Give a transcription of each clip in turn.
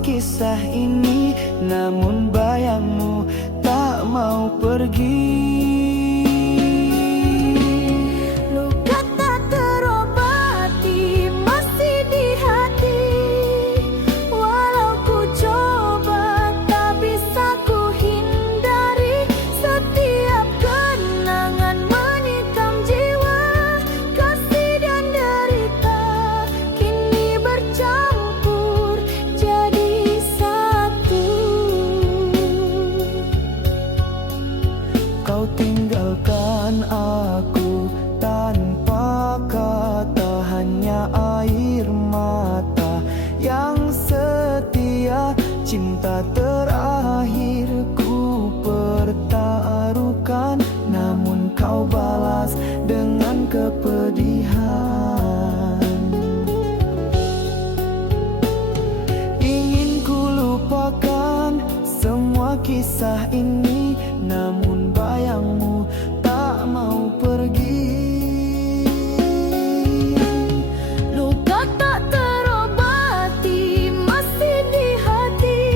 kisah ini, namun bayangmu tak mau pergi. Luka tak terobati masih di hati, walau ku coba tak bisa ku hindari. Setiap kenangan menikam jiwa, kasih dan derita kini bercampur jadi satu. Kau tinggalkan aku tanpa kata, hanya air mata yang setia. Cinta terakhirku pertaruhkan, namun kau balas dengan kepedihan. Ingin ku lupakan semua kisah ini, namun bayangmu tak mau pergi. Luka tak terobati masih di hati,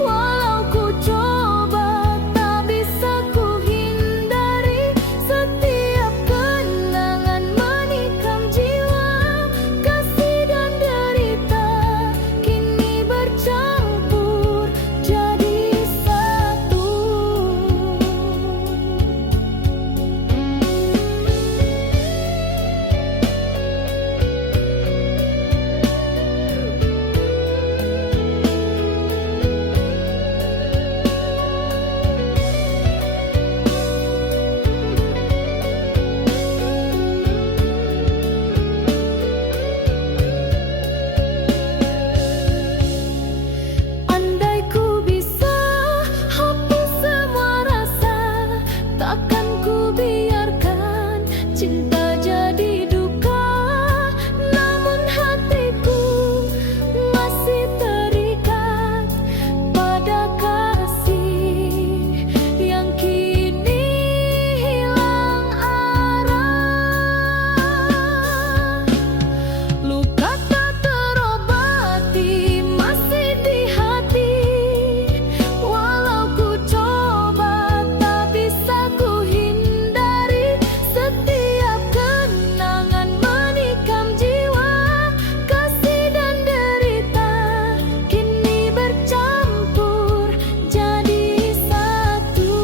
walau ku coba tak bisa ku hindari. Setiap kenangan menikam jiwa, kasih dan derita kini bercampur jadi satu. Andai ku bisa hapus semua rasa, takkan ku biarkan cinta jadi duka. Namun hatiku masih terikat pada kasih yang kini hilang arah. Luka tak terobati masih di hati, walau ku coba tak bisa ku hindari. Setiap kenangan menikam jiwa, kasih dan derita kini bercampur jadi satu.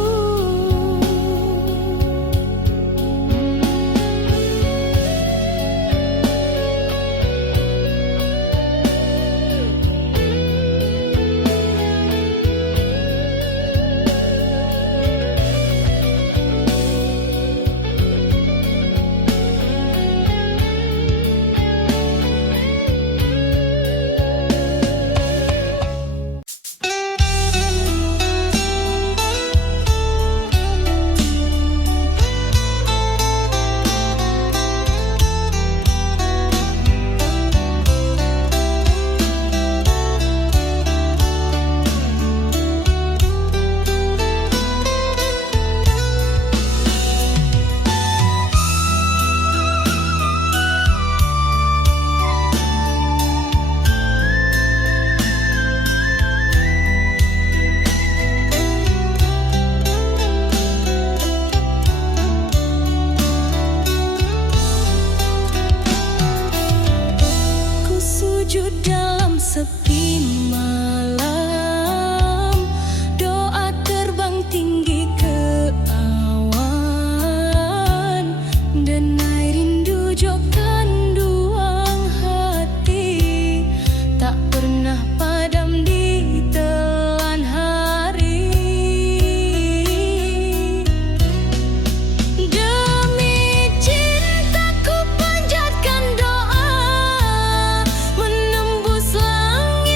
Ku sujud dalam sepi malam, doa terbang tinggi ke awan, dan air rindu jok kanduang hati, tak pernah padam di telan hari. Demi cintaku panjatkan doa, menembus langit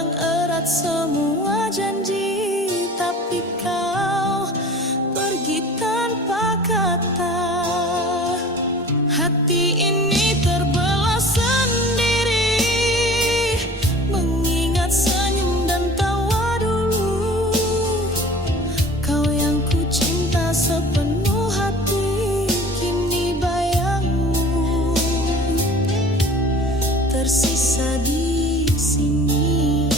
pegang erat semua janji, tapi kau pergi tanpa kata. Hati ini terbelah sendiri, mengingat senyum dan tawa dulu. Kau yang ku cinta sepenuh hati, kini bayangmu tersisa di sini.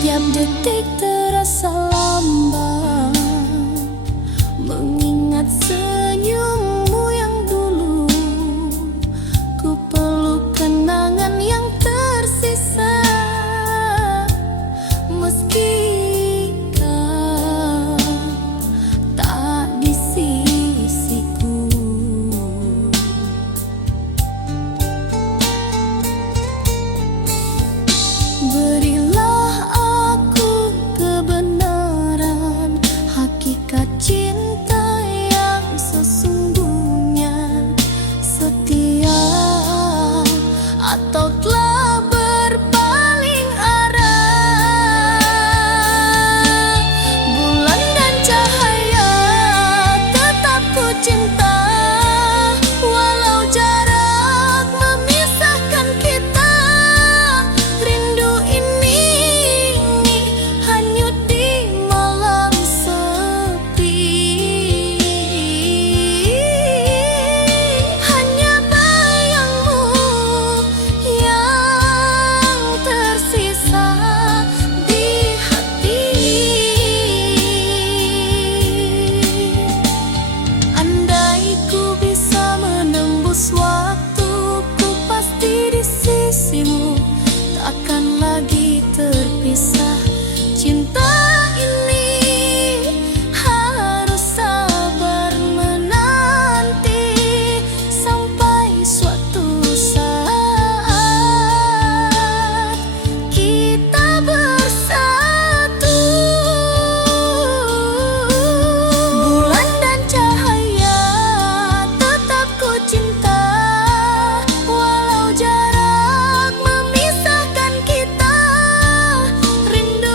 Setiap detik terasa lambat, mengingat senyummu yang dulu. Ku peluk kenangan yang tersisa, meski kau tak di sisiku. Berilah aku kebenaran, hakikat cinta yang sesungguhnya. Setia atau telah berpaling arah, bulan dan cahaya tetap ku cinta. Walau jarak memisahkan kita, rindu ini hanyut di malam sepi. Hanya bayangmu yang tersisa di hati. Andai ku bisa menembus waktu, ku pasti di sisimu, takkan lagi terpisah. Cinta ini harus sabar menanti sampai suatu saat kita bersatu. Bulan dan cahaya tetap ku cinta, walau jarak memisahkan kita, rindu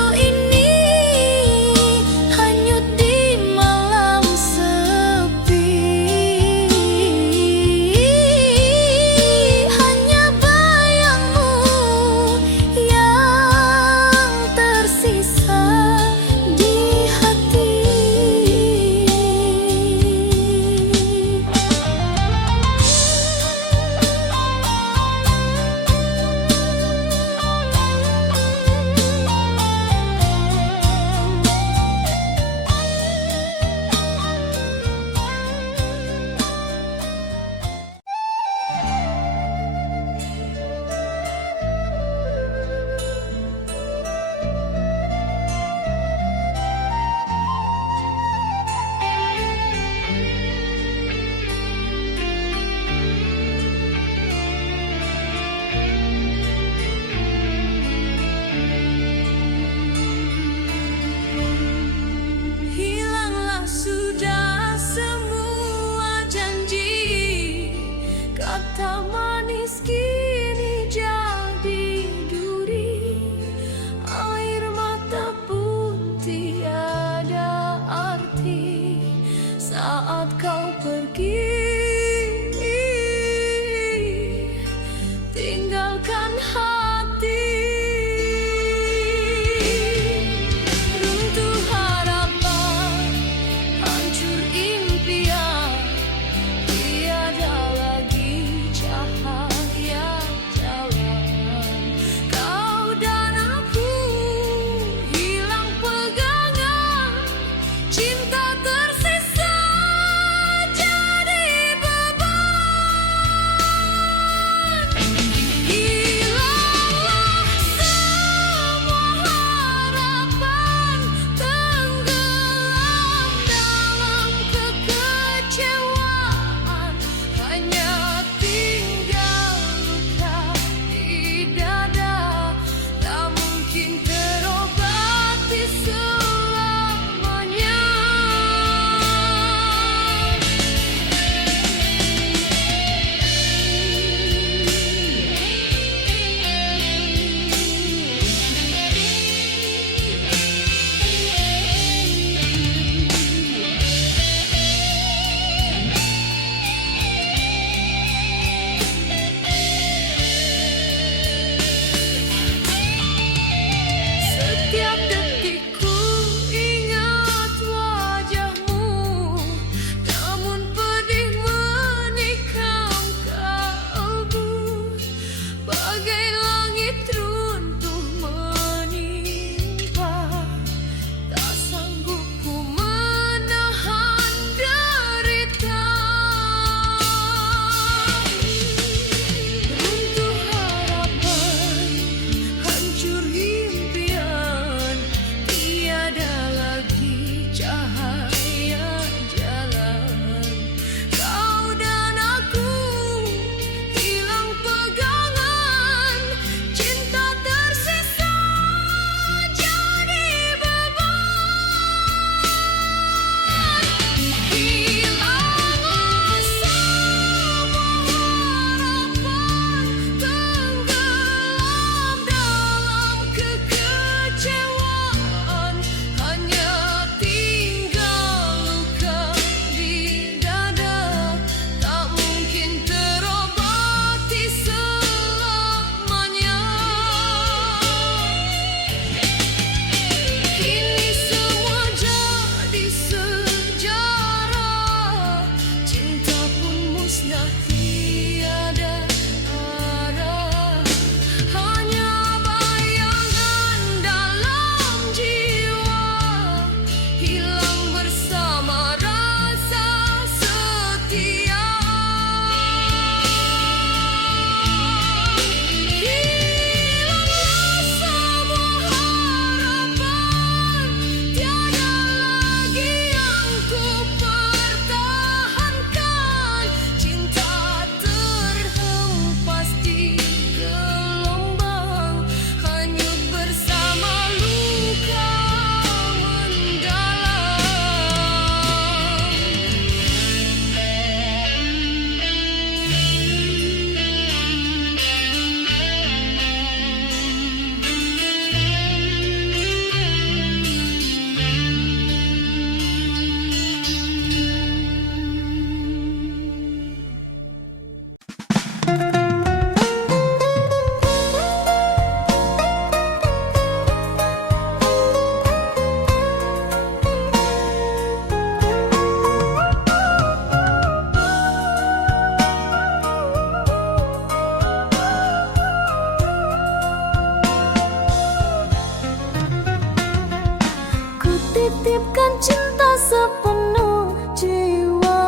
titipkan cinta sepenuh jiwa,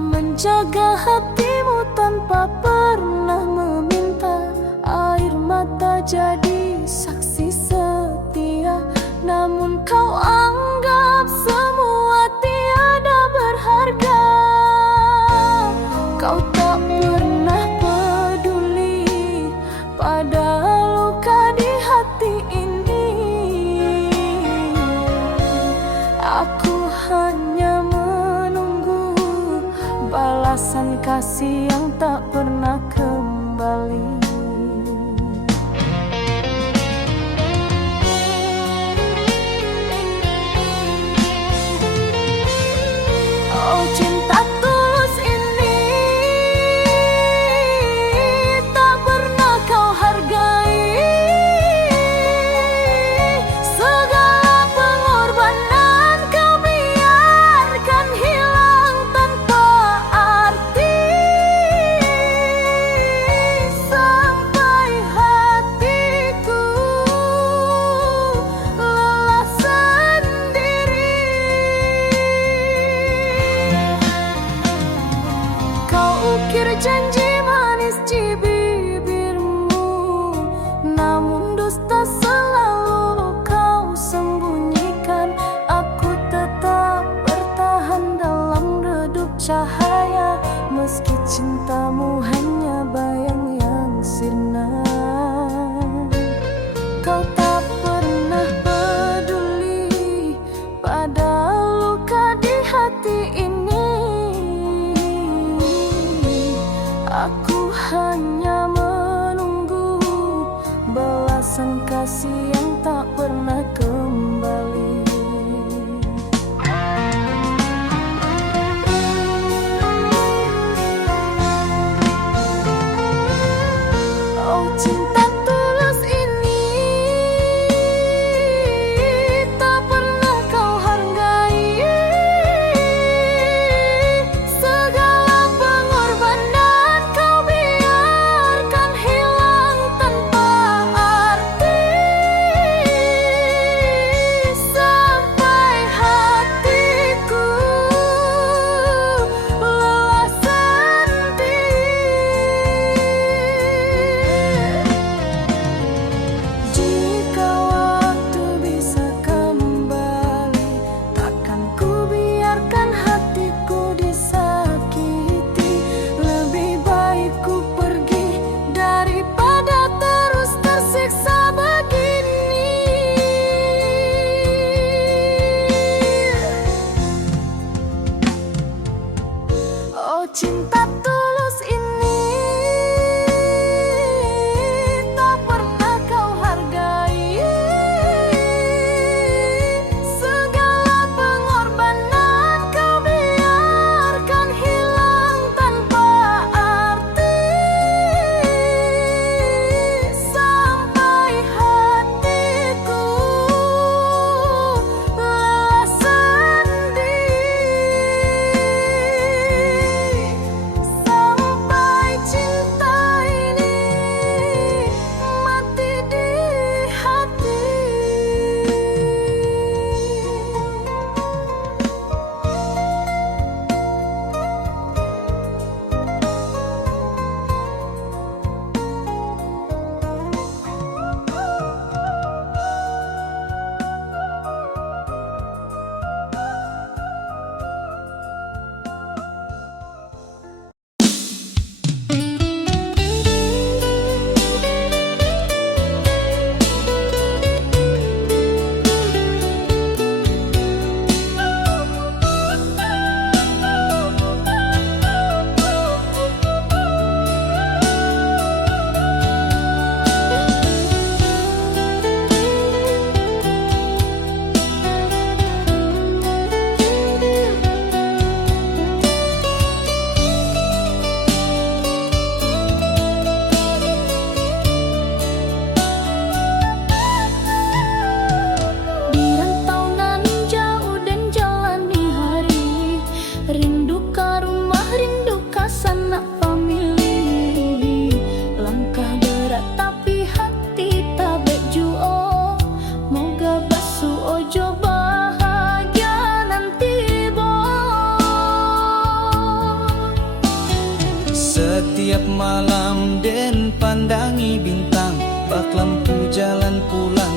menjaga hatimu tanpa pernah meminta. Air mata jadi saksi setia, namun kau anggap semua tiada berharga. Kau tak pernah peduli pada luka di hati ini. Aku hanya menunggu balasan kasih yang tak pernah kembali. Oh, cinta tulus ini tak pernah kau hargai. Segala pengorbanan kau biarkan hilang tanpa arti. Sampai hatiku lelah sendiri. Kau ukir janji manis di bibirmu, namun dusta selalu kau sembunyikan. Aku tetap bertahan dalam redup cahaya, meski cintamu hanya bayang yang sirna. Kau tak pernah peduli pada luka di hati ini. Aku hanya menunggu balasan kasih yang tak pernah kembali. Oh, cinta tulus ini tak pernah kau hargai. Segala pengorbanan kau biarkan hilang tanpa arti.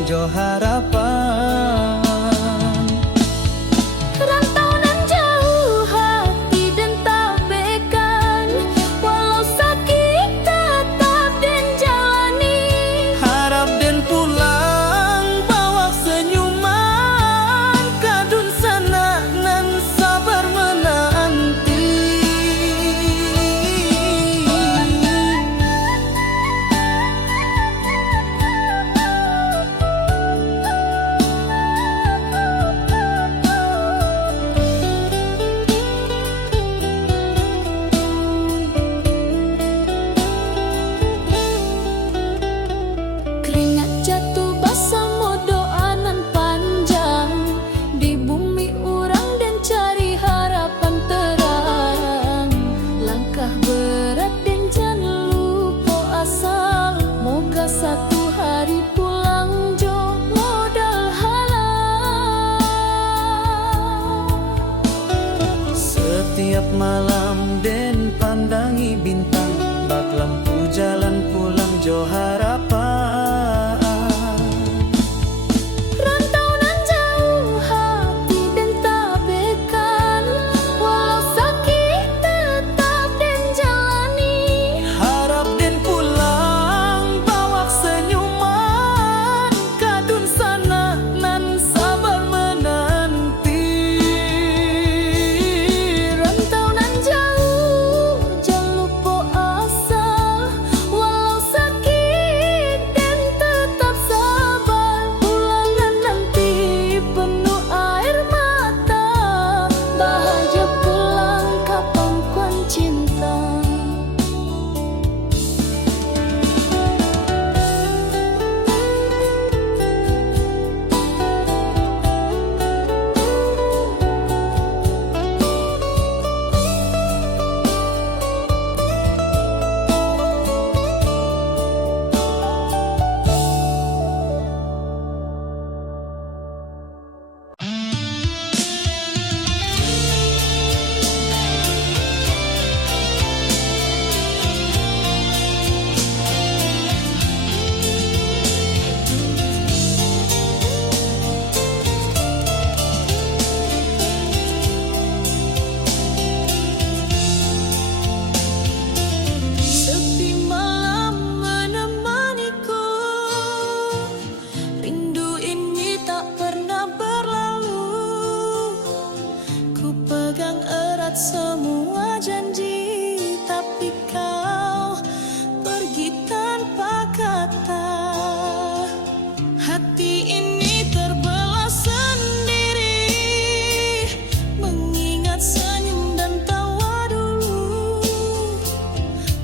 pulang jo harapan. Rantau nan jauh hati dan tak bekan, walau sakit tetap dan jalani. Harap den pulang bawa senyuman, kadun sana nan sabar menanti. Keringat jatuh basah mo doa nan panjang, di bumi urang dan cari harapan terang. Langkah berat dan jangan lupa asal, moga satu hari pulang jo modal halal. Setiap malam den pandangi bintang, bak lampu jalan pulang jo harapan. Rantau nan jauh hati dan tak bekan, walau sakit tetap dan jalani. Harap den pulang bawa senyuman, kadun sana nan sabar menanti. Rantau nan jauh jangan lupa asal, walau sakit dan tetap sabar. Pulangan nanti penuh air mata, bahagia pulang ke pangkuan cinta. Sepi malam menemaniku, rindu ini tak pernah berlalu. Ku pegang erat semua janji, tapi kau pergi tanpa kata. Hati ini terbelah sendiri, mengingat senyum dan tawa dulu.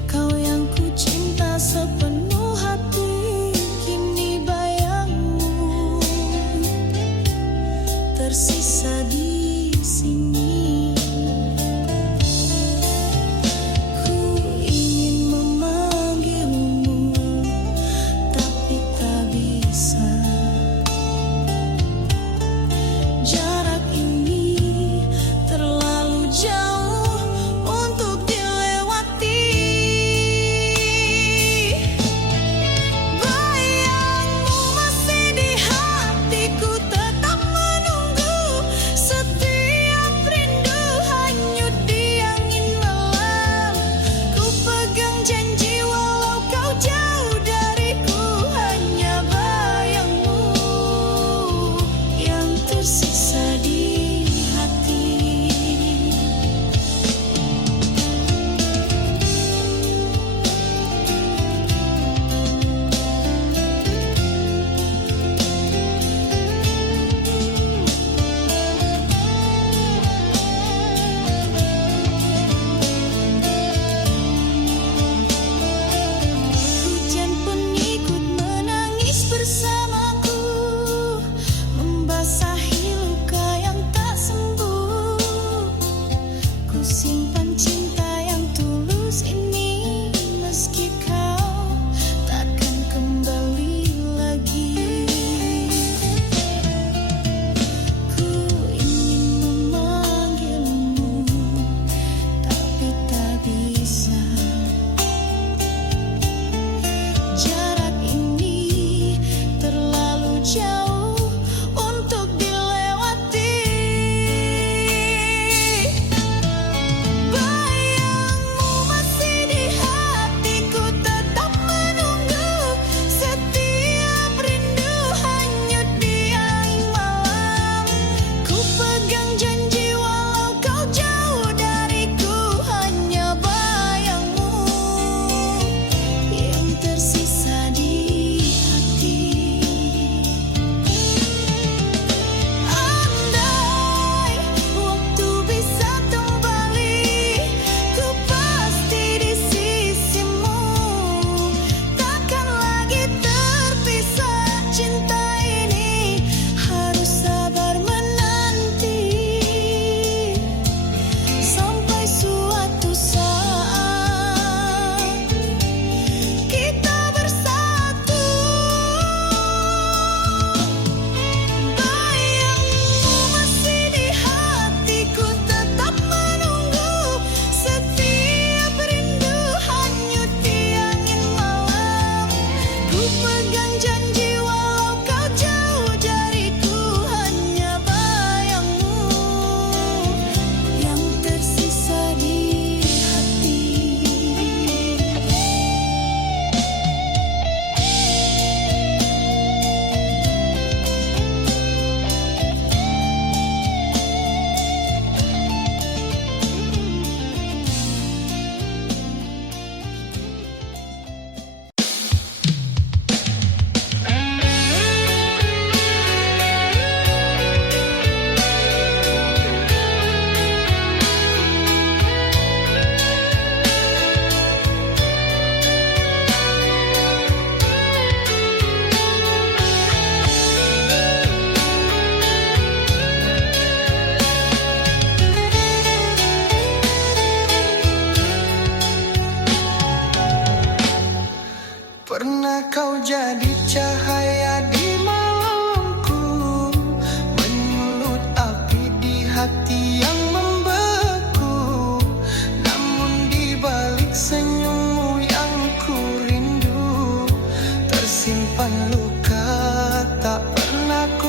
Kau yang ku cinta sepenuh hati, kini bayangmu tersisa di sini. Ku ingin memanggilmu, tapi tak bisa. Jarak ini terlalu jauh untuk dilewati. Bayangmu masih di hatiku, tetap menunggu. Setiap rindu hanyut di angin malam. Ku pegang janji walau kau jauh dariku, hanya bayangmu yang tersisa di hati. Hujan pun ikut menangis bersamaku, membasahi luka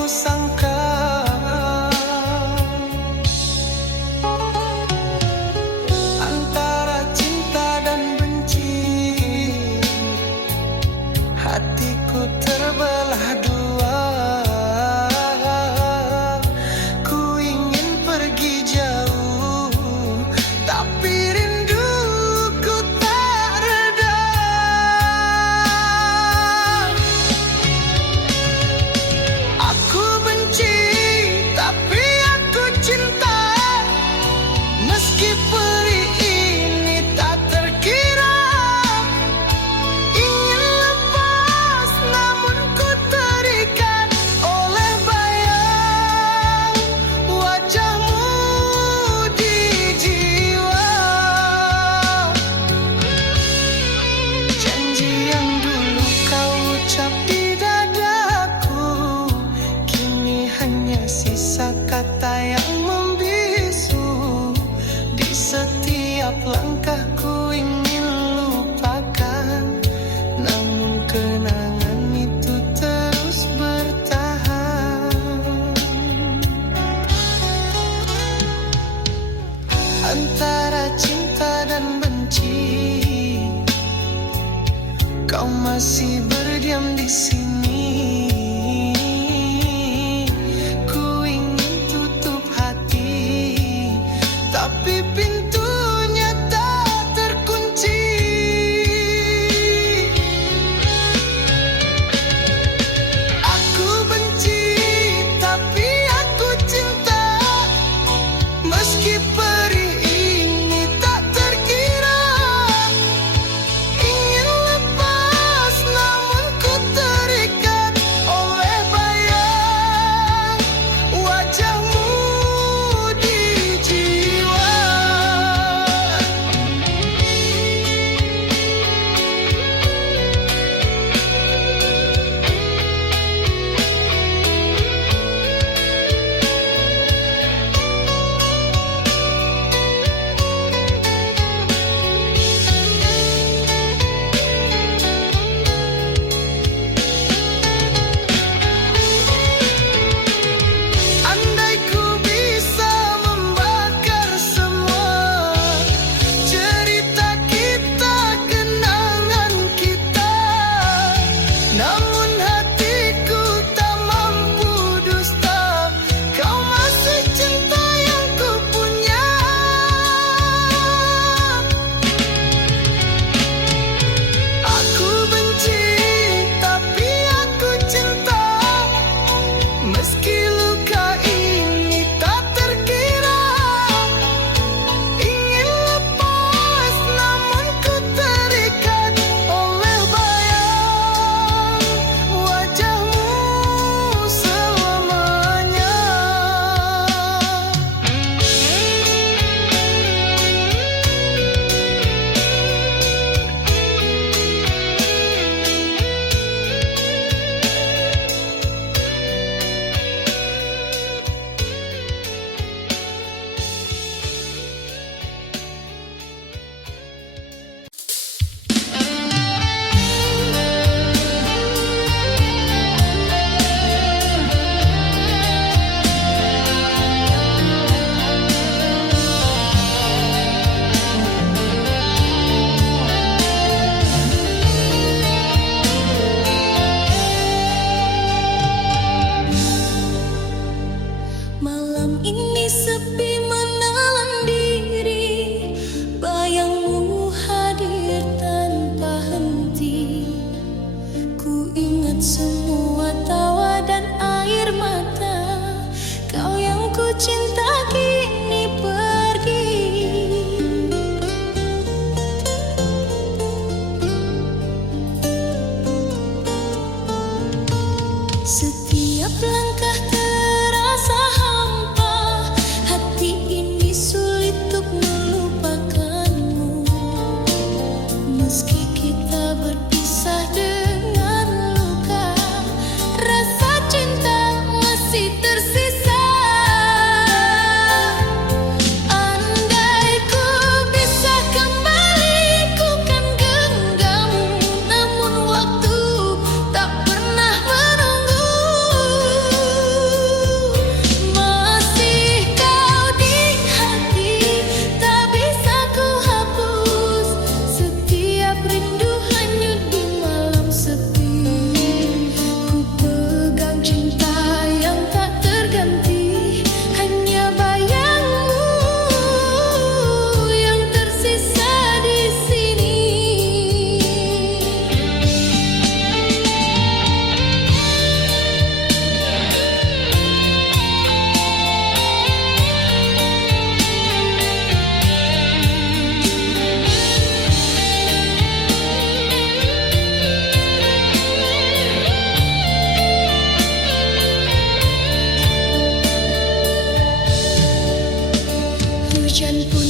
sangka. Antara cinta dan benci, hatiku terbelah dua. Ku ingin pergi jauh, tapi rinduku tak reda. Aku benci, tapi aku cinta. Meski peri ini tak terkira. Ingin lepas namun ku terikat oleh bayang wajahmu di jiwa. Janji yang dulu kau ucap di dadaku, kini hanya sisa kata yang membisu. Di setiap langkahku ingin lupakan, namun kenangan itu terus bertahan. Antara cinta dan benci, kau masih berdiam di sini. Ku ingin tutup hati, tapi pintunya tak terkunci. Aku benci, tapi aku cinta. Meski perih ini tak terkira. Ingin lepas namun ku terikat oleh bayang wajahmu di jiwa. Andai ku bisa membakar semua cerita kita, kenangan kita, namun hatiku tak mampu dusta. Kau masih cinta yang ku punya. Aku benci, tapi aku cinta. Meski luka ini tak terkira. Ingin lepas namun ku terikat oleh bayang wajahmu selamanya. Malam ini sepi menelan diri, bayangmu hadir tanpa henti. Ku ingat semua tawa dan air mata, kau yang ku cinta kini pergi. Setiap langkah terasa hampa, hati ini sulit untuk melupakanmu. Meski kita berpisah dengan luka, rasa cinta masih tersisa. Andai ku bisa kembali, ku kan genggammu, namun waktu tak pernah menunggu.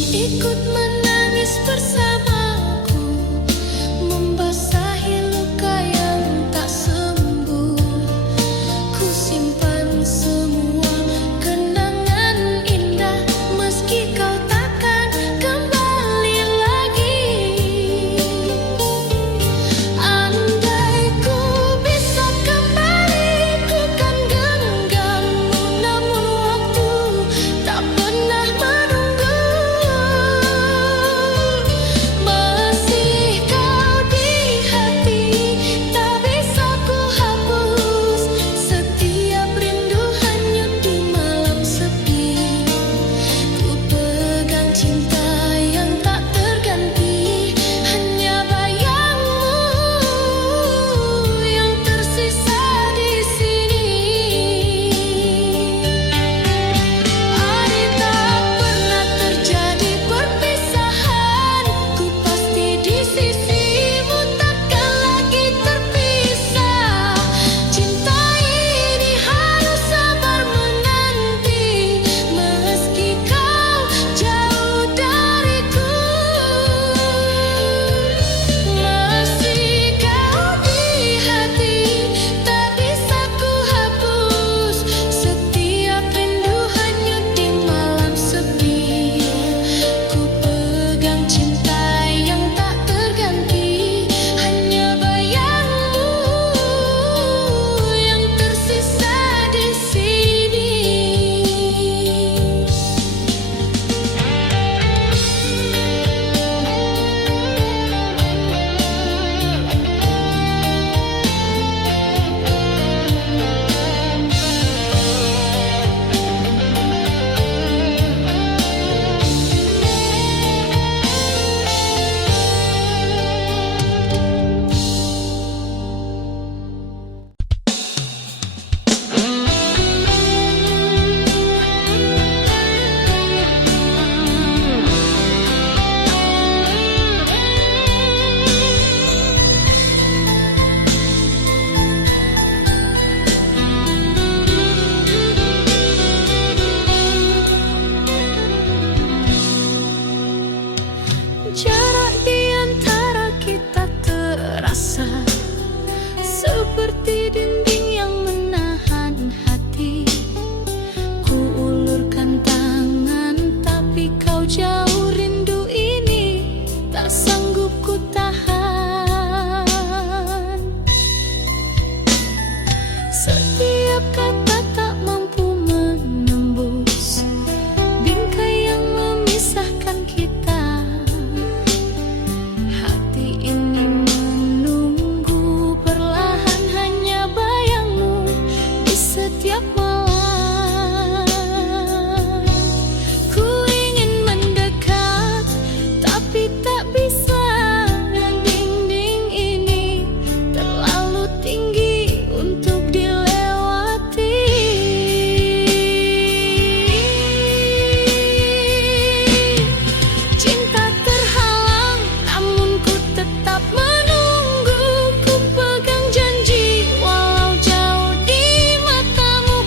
Ikut menangis bersamaku, membasahi luka yang tak sembuh. Ku simpan semua kenangan indah, meski kau takkan kembali lagi. Andai ku bisa kembali, ku kan genggammu, namun waktu tak pernah menunggu. Masih kau di hati, tak bisa ku hapus. Setiap rindu hanyut di malam sepi. Ku pegang cinta yang tak terganti, hanya bayangmu yang tersisa di sini. Andai tak pernah terjadi perpisahan, ku pasti di sisimu, takkan lagi terpisah. Cinta ini harus sabar menanti, meski kau jauh dariku. Masih kau di hati, tak bisa ku hapus. Setiap rindu hanyut di malam sepi. Ku pegang cinta yang tak terganti, hanya bayangmu yang tersisa di sini. Jarak di antara kita terasa seperti dinding yang menahan hati. Ku ulurkan tangan, tapi kau jauh. Rindu ini tak sanggup ku tahan. Setiap kata tak mampu menembus bingkai yang memisahkan kita. Hati ini menunggu perlahan, hanya bayangmu di setiap malam. Ku ingin mendekat, tapi tak bisa. Dinding ini terlalu tinggi untuk dilewati. Cinta terhalang, namun ku tetap menunggu. Ku pegang janji, walau jauh di matamu.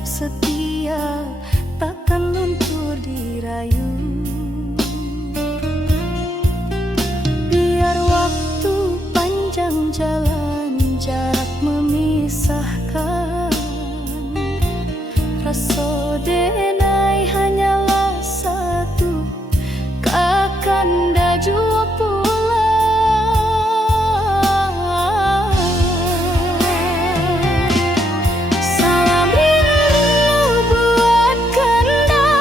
tetap setia, takkan luntur dirayu. Biar waktu panjang jalan, jarak memisahkan, rasa denai hanyalah satu, kakanda jua pulang. Salam rindu buat kanda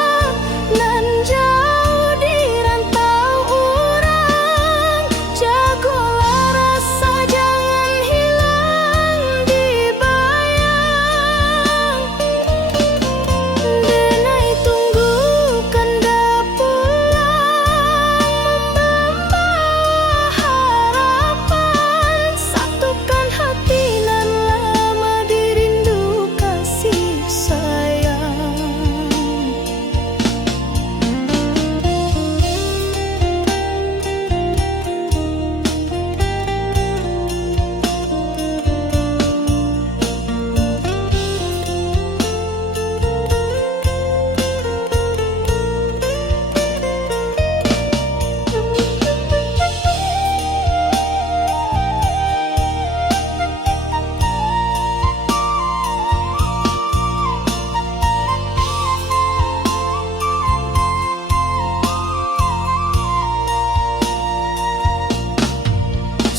nan jauh di rantau urang, jagolah rasa jangan hilang di bayang. Denai tunggu kanda pulang, membawa harapan, satukan hati nan lama dirindu kasih sayang.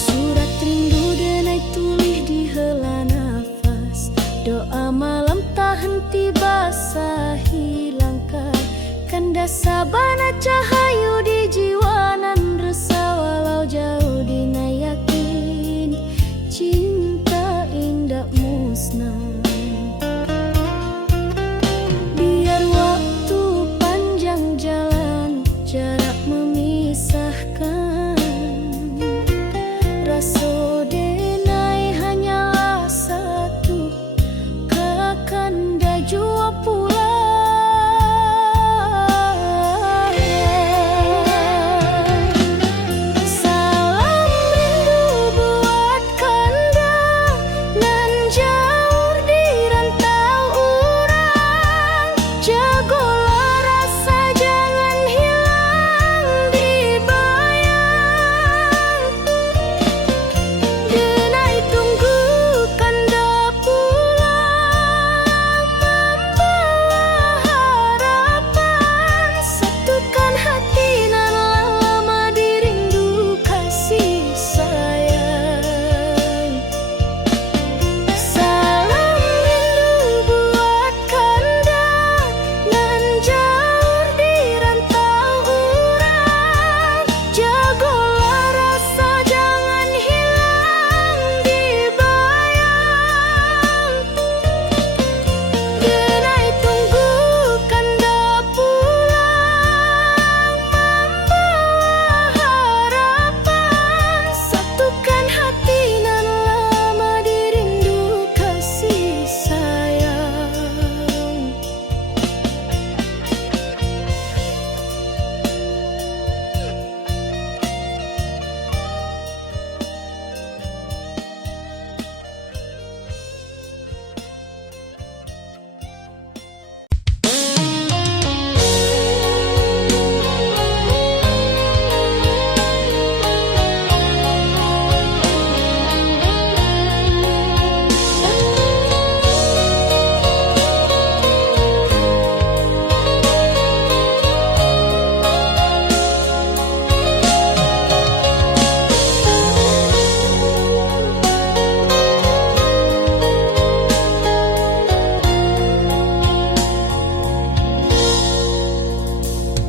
Surat rindu denai tulis di hela nafas, doa malam tak henti basahi langkah, kanda sabana cahayu di jiwa nan resah walau jauh dina yakin cinta indah musnah. Biar waktu panjang jalan, jarak memisahkan, rasa denai hanyalah satu, kakanda jua pulang. Salam rindu buat kanda nan jauh di rantau urang, jagolah rasa jangan hilang di bayang. Denai tunggu kanda pulang, membawa harapan, satukan hati nan lama dirindu kasih sayang. Salam rindu buat kanda nan jauh di rantau urang, jagolah rasa jangan hilang di bayang. Denai tunggu kanda pulang, membawa harapan, satukan hati nan lama dirindu kasih sayang.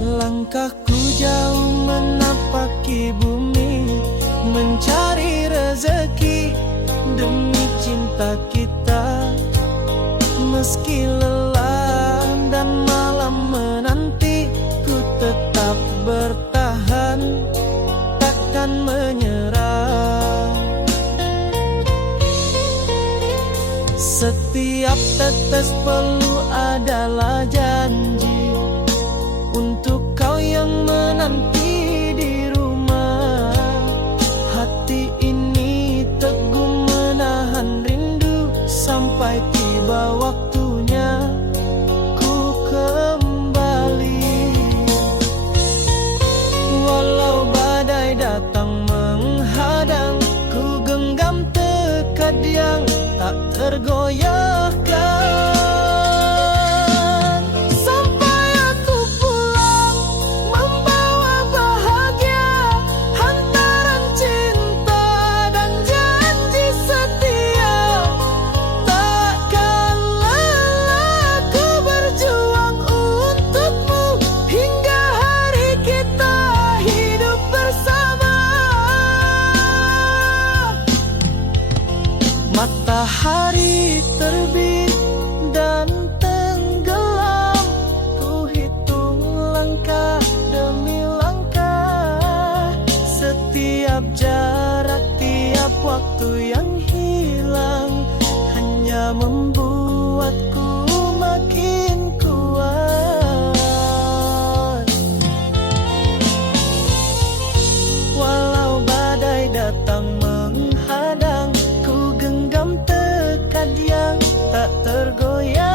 Langkahku jauh menapaki bumi, mencari rezeki demi cinta kita. Meski lelah dan malam menanti, ku tetap bertahan, takkan menyerah. Setiap tetes peluh adalah janji untuk kau yang menanti di rumah. Hati ini teguh menahan rindu sampai tiba waktunya. tergoyahkan. Sampai aku pulang membawa bahagia, hantaran cinta dan janji setia. Takkan lelah ku berjuang untukmu hingga hari kita hidup bersama. Matahari terbit dan tenggelam, ku hitung langkah demi langkah. Setiap jarak, tiap waktu yang hilang hanya membuatku makin kuat. Walau badai datang menghadang, ku genggam tekad yang tak tergoyah.